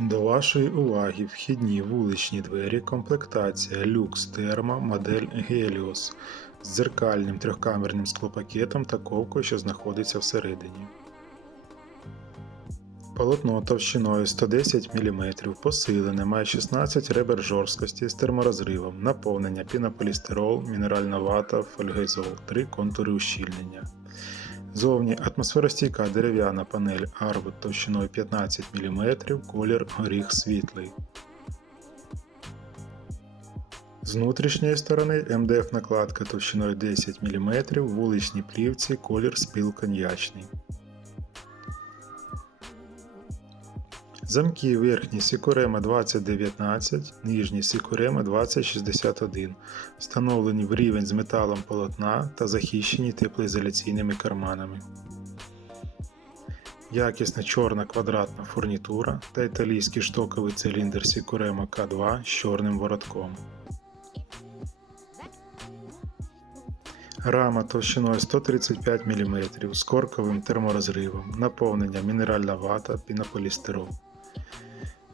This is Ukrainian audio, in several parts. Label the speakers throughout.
Speaker 1: До вашої уваги вхідні вуличні двері комплектація Lux Thermo модель Helios з дзеркальним трьохкамерним склопакетом та ковкою, що знаходиться всередині. Полотно товщиною 110 мм, посилене, має 16 ребер жорсткості з терморозривом, наповнення пінополістирол, мінеральна вата, фольгайзол, 3 контури ущільнення. Зовні атмосферостійка дерев'яна панель Arwood товщиною 15 мм, колір горіх світлий. З внутрішньої сторони МДФ накладка товщиною 10 мм, вуличні плівці, колір спілка коньячний. Замки верхні Сікурема 2019, нижні Сікурема 2061, встановлені в рівень з металом полотна та захищені теплоізоляційними карманами. Якісна чорна квадратна фурнітура та італійський штоковий циліндр Сікурема К2 з чорним воротком. Рама товщиною 135 мм з корковим терморозривом, наповнення мінеральна вата, пінополістирол.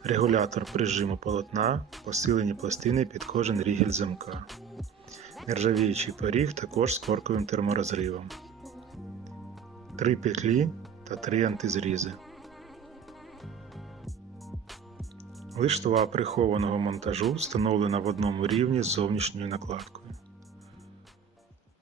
Speaker 1: Регулятор прижиму полотна, посилені пластини під кожен рігель замка. Нержавіючий поріг також з корковим терморозривом. Три петлі та три антизрізи. Лиштва прихованого монтажу встановлена в одному рівні з зовнішньою накладкою.